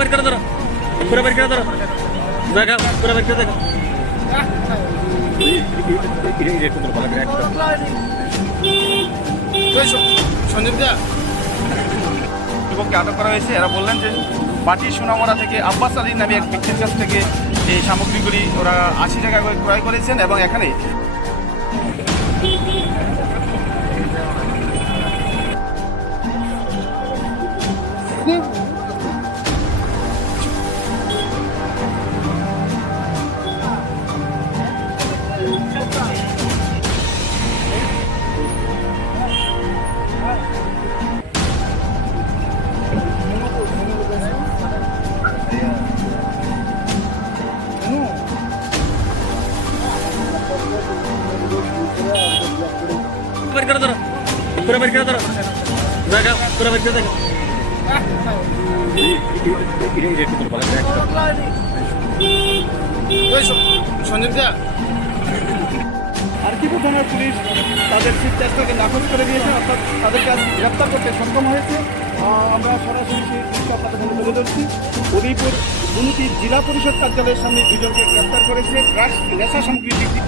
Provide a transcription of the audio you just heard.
বের করে ধরো, পুরো বের করে ধরো, দেখা পুরো বের করে দেখা। যুবককে আটক করা হয়েছে। এরা বললেন যে বাটি সোনামরা থেকে আব্বাস আলী নামে এক ব্যক্তির কাছ থেকে এই সামগ্রীগুলি ওরা 80 টাকা করে ক্রয় করেছেন এবং এখানে বের করে ধরো, পুরো বের করে ধরো, দেখা পুরো বের করে দেখা। আরকিপুর থানার পুলিশ তাদের চেষ্টাকে নাকচ করে দিয়েছে, অর্থাৎ তাদেরকে আজ গ্রেপ্তার করতে সক্ষম হয়েছে। আমরা সরাসরি সেই দৃশ্য আপনাদের সামনে তুলে ধরছি। উদয়পুর দুর্নীতি জেলা পরিষদ কার্যালয়ের সামনে দুজনকে গ্রেপ্তার করেছে ড্রাগস নেশা সামগ্রী বিক্রি।